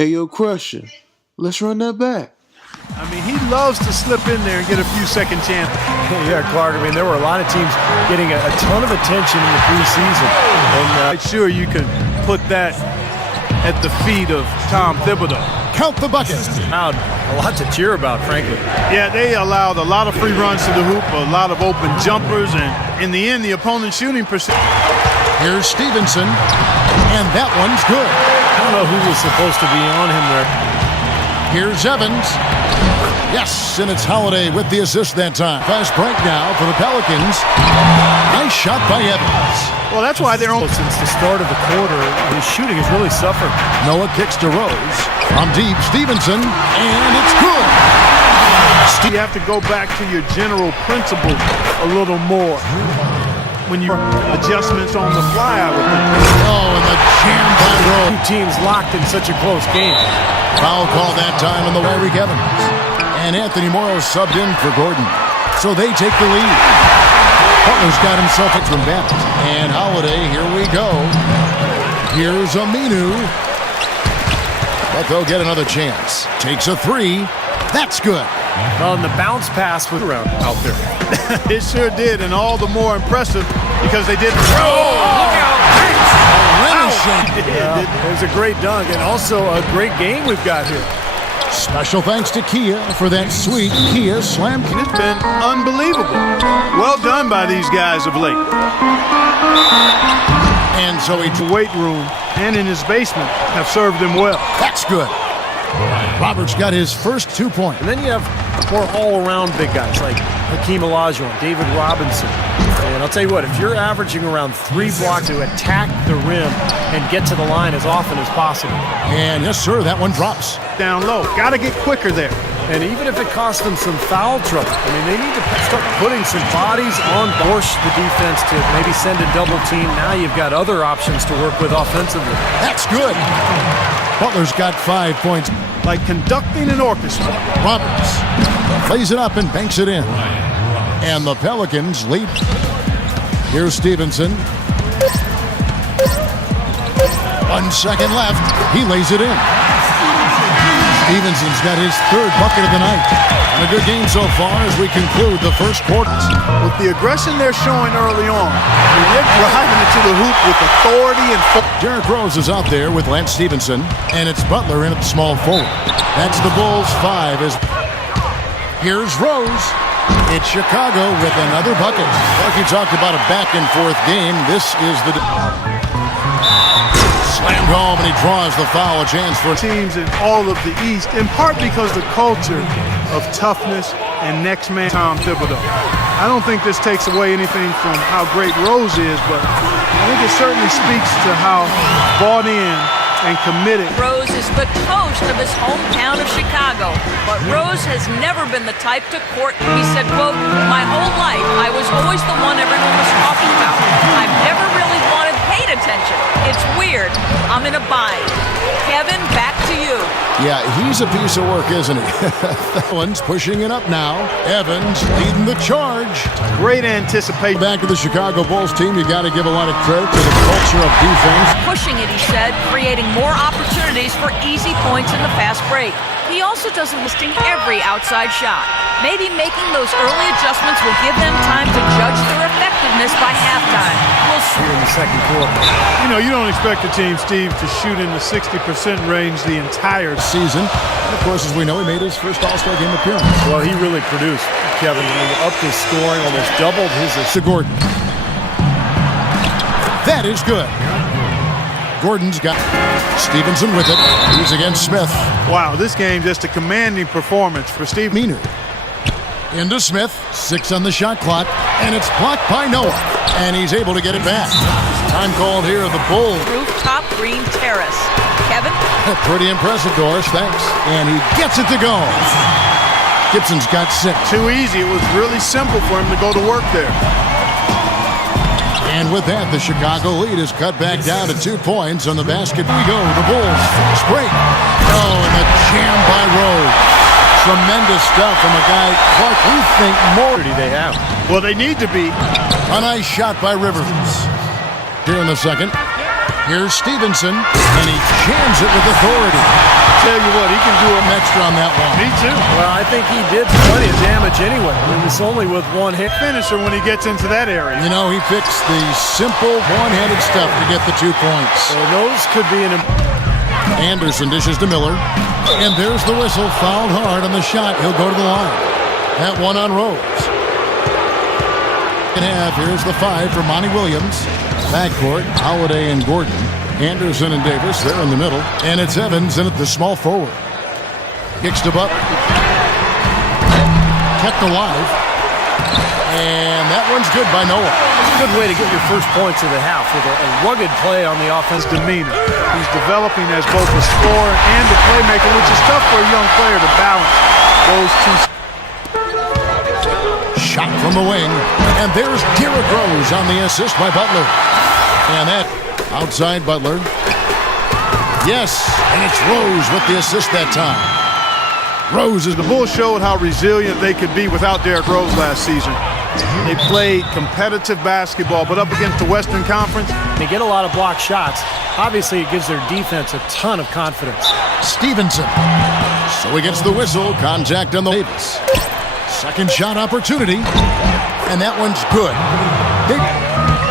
Hey, yo, Crusher, let's run that back. I mean, he loves to slip in there and get a few second chances. Yeah, Clark, I mean, there were a lot of teams getting a ton of attention in the preseason. And I'm sure you can put that at the feet of Tom Thibodeau. Count the buckets. Allowed a lot to cheer about, frankly. Yeah, they allowed a lot of free runs to the hoop, a lot of open jumpers, and in the end, the opponent's shooting percentage. Here's Stevenson, and that one's good. I don't know who was supposed to be on him there. Here's Evans. Yes, and it's Holiday with the assist that time. Fast break now for the Pelicans. Nice shot by Evans. Well, that's why they're on. Since the start of the quarter, his shooting has really suffered. Noah kicks to Rose. From deep, Stevenson, and it's good. You have to go back to your general principle a little more when you adjustments on the fly, I would think. Oh, and the jam by Rose. Two teams locked in such a close game. Foul call that time on the Larry Evans. And Anthony Morrow subbed in for Gordon. So they take the lead. Butler's got himself a from bench. And Holiday, here we go. Here's Aminu. But they'll get another chance. Takes a three. That's good. Well, and the bounce pass was around out there. It sure did, and all the more impressive because they didn't. Oh, look out! Yeah, it was a great dunk and also a great game we've got here. Special thanks to Kia for that sweet Kia Slam. It's been unbelievable. Well done by these guys of late. And so The weight room and in his basement have served him well. that's good. Roberts got his first 2 points. And then you have more all-around big guys like Hakeem Olajuwon, David Robinson. And I'll tell you what, if you're averaging around 3 blocks to attack the rim and get to the line as often as possible. And yes, sir, that one drops. Down low. Got to get quicker there. And even if it costs them some foul trouble, I mean, they need to start putting some bodies on, force the defense to maybe send a double team. Now you've got other options to work with offensively. That's good. Butler's got 5 points. Like conducting an orchestra. Roberts plays it up and banks it in. And the Pelicans lead. Here's Stevenson. 1 second left. He lays it in. Stevenson's got his 3rd bucket of the night. And a good game so far as we conclude the first quarter. With the aggression they're showing early on, they're driving it to the hoop with authority and Derrick Rose is out there with Lance Stevenson, and it's Butler in at small forward. That's the Bulls' 5. Here's Rose. It's Chicago with another bucket. Like you talked about a back-and-forth game, this is the slammed home, and he draws the foul. A chance for teams in all of the East, in part because the culture of toughness and next man Tom Thibodeau. I don't think this takes away anything from how great Rose is, but I think it certainly speaks to how bought in and committed. Rose is the toast of his hometown of Chicago, but Rose has never been the type to court. He said, quote, "My whole life, I was always the one everyone was talking about. I've never really wanted paid attention. It's weird. I'm in a bind." Kevin, back to you. Yeah, he's a piece of work, isn't he? Evans pushing it up now. Evans leading the charge. Great anticipation. Back to the Chicago Bulls team, you got to give a lot of credit to the culture of defense. Pushing it, he said, creating more opportunities for easy points in the fast break. He also doesn't listing every outside shot. Maybe making those early adjustments will give them time to judge their effectiveness by halftime. We'll see. In the second quarter. You know, you don't expect a team, Steve, to shoot in the 60% range the entire season. And of course, as we know, he made his first All-Star game appearance. Well, he really produced, Kevin. I mean, upped his scoring, almost doubled his assist. To Gordon. That is good. Gordon's got Stevenson with it. He's against Smith. Wow, this game just a commanding performance for Steve. Minu. Into Smith. 6 on the shot clock. And it's blocked by Noah. And he's able to get it back. Time called here of the Bulls. Rooftop Green Terrace. Kevin? Pretty impressive, Doris. Thanks. And he gets it to go. Gibson's got 6. Too easy. It was really simple for him to go to work there. And with that, the Chicago lead is cut back down to 2 points on the basket. We go. The Bulls fast break. Oh, and the jam by Rose. Tremendous stuff from a guy, Clark, we think more They have. Well, they need to be. A nice shot by Rivers. Here in the second. Here's Stevenson, and he jams it with authority. tell you what, he can do An extra on that one. Me too. Well, I think he did plenty of damage anyway. I mean, it's only with one hit. Finisher when he gets into that area. You know, he picks the simple one-handed stuff to get the 2 points. So those could be an... Anderson dishes to Miller. And there's the whistle. Fouled hard on the shot. He'll go to the line. That one on Rose. Second half, here's the 5 for Monty Williams. Backcourt, Holiday and Gordon. Anderson and Davis, they're in the middle. And it's Evans in at the small forward. Kicks to Butler. Kept alive. And that one's good by Noah. Good way to get your first points of the half with a rugged play on the offense. Demeanor. He's developing as both a scorer and a playmaker, which is tough for a young player to balance those two. Shot from the wing. And there's Derrick Rose on the assist by Butler. And that outside Butler. Yes, and it's Rose with the assist that time. Rose is The Bulls showed how resilient they could be without Derrick Rose last season. They played competitive basketball, but up against the Western Conference, They get a lot of blocked shots. Obviously, it gives their defense a ton of confidence. Stevenson. So he gets the whistle. Contact on the Davis. Second shot opportunity. And that one's good. Big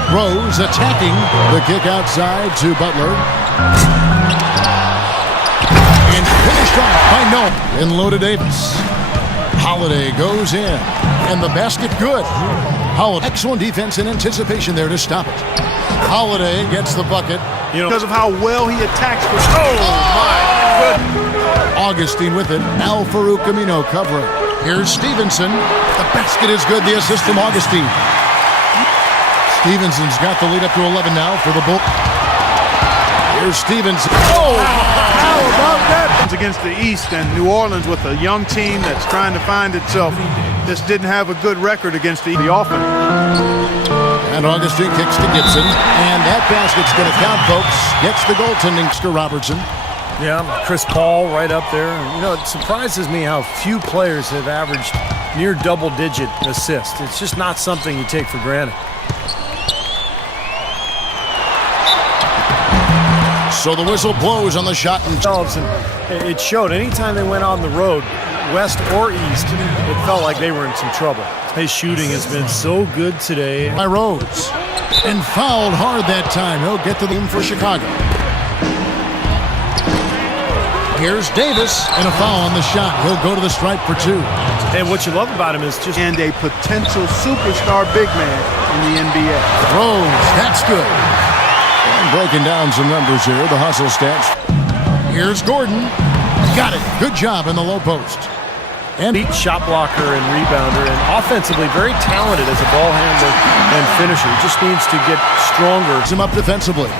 Rose attacking the kick outside to Butler. And finished off by Noah. In low to Davis. Holiday goes in. And the basket good. Holiday. Excellent defense and anticipation there to stop it. Holiday gets the bucket. because of how well he attacks. Oh, my goodness. Augustine with it. Al Farouk Amino covering. Here's Stevenson. The basket is good. The assist from Augustine. Stevenson's got the lead up to 11 now for the Bulls. Here's Stevenson. Oh, how about that? Against the East, and New Orleans with a young team that's trying to find itself just didn't have a good record against the offense. And Augustine kicks to Gibson. And that basket's going to count, folks. Gets the goaltending to Robertson. Yeah, Chris Paul right up there. You know, it surprises me how few players have averaged near double-digit assists. It's just not something you take for granted. So the whistle blows on the shot. And it showed anytime they went on the road, west or east, it felt like they were in some trouble. His shooting has been so good today. By Rhodes. And fouled hard that time. He'll get to the game for Chicago. Here's Davis, and a foul on the shot. He'll go to the stripe for two. And what you love about him is just... And a potential superstar big man in the NBA. Rose, that's good. And breaking down some numbers here, the hustle stats. Here's Gordon. Got it. Good job in the low post. And beat shot blocker and rebounder, and offensively very talented as a ball handler and finisher. He just needs to get stronger. Him up defensively.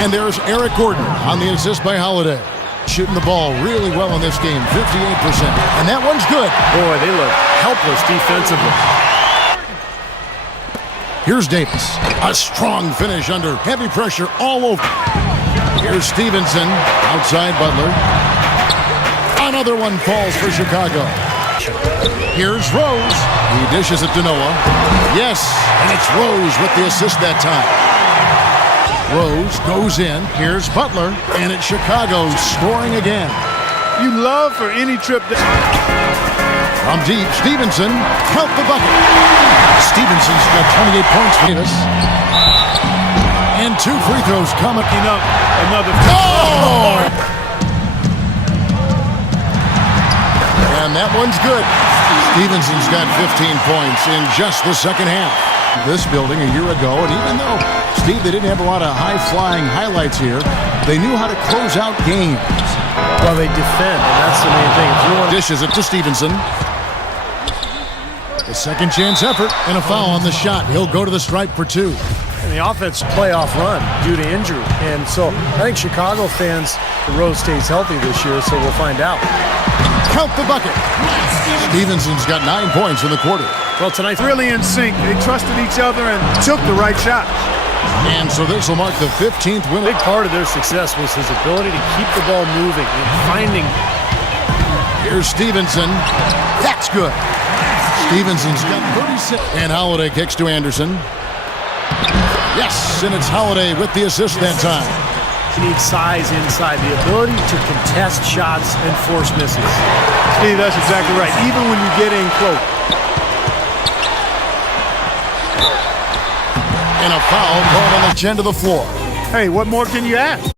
And there's Eric Gordon on the assist by Holiday. Shooting the ball really well in this game, 58%. And that one's good. Boy, they look helpless defensively. Here's Davis. A strong finish under heavy pressure all over. Here's Stevenson. Outside Butler. Another one falls for Chicago. Here's Rose. He dishes it to Noah. Yes, and it's Rose with the assist that time. Rose goes in. Here's Butler. And it's Chicago scoring again. You love for any trip to... From deep, Stevenson. Count the bucket. Stevenson's got 28 points for Davis. And two free throws coming up. Another... Oh! And that one's good. Stevenson's got 15 points in just the second half. This building a year ago, and even though, Steve, they didn't have a lot of high-flying highlights here, they knew how to close out games. Well, they defend, and that's the main thing. If you want Dishes it to Stevenson. A second chance effort, and a foul on the shot. He'll go to the stripe for two. And the offense playoff run due to injury. And so I think Chicago fans, the Rose stays healthy this year, so we'll find out. Count the bucket. Stevenson's got 9 points in the quarter. Well, tonight's really in sync. They trusted each other and took the right shot. And so this will mark the 15th win. a big part of their success was his ability to keep the ball moving and finding. Here's Stevenson. That's good. Stevenson's got 36. And Holiday kicks to Anderson. Yes, and it's Holiday with the assist that time. You need size inside, the ability to contest shots and force misses. Steve, that's exactly right. Even when you get in close. And a foul called on the end of the floor. Hey, what more can you ask?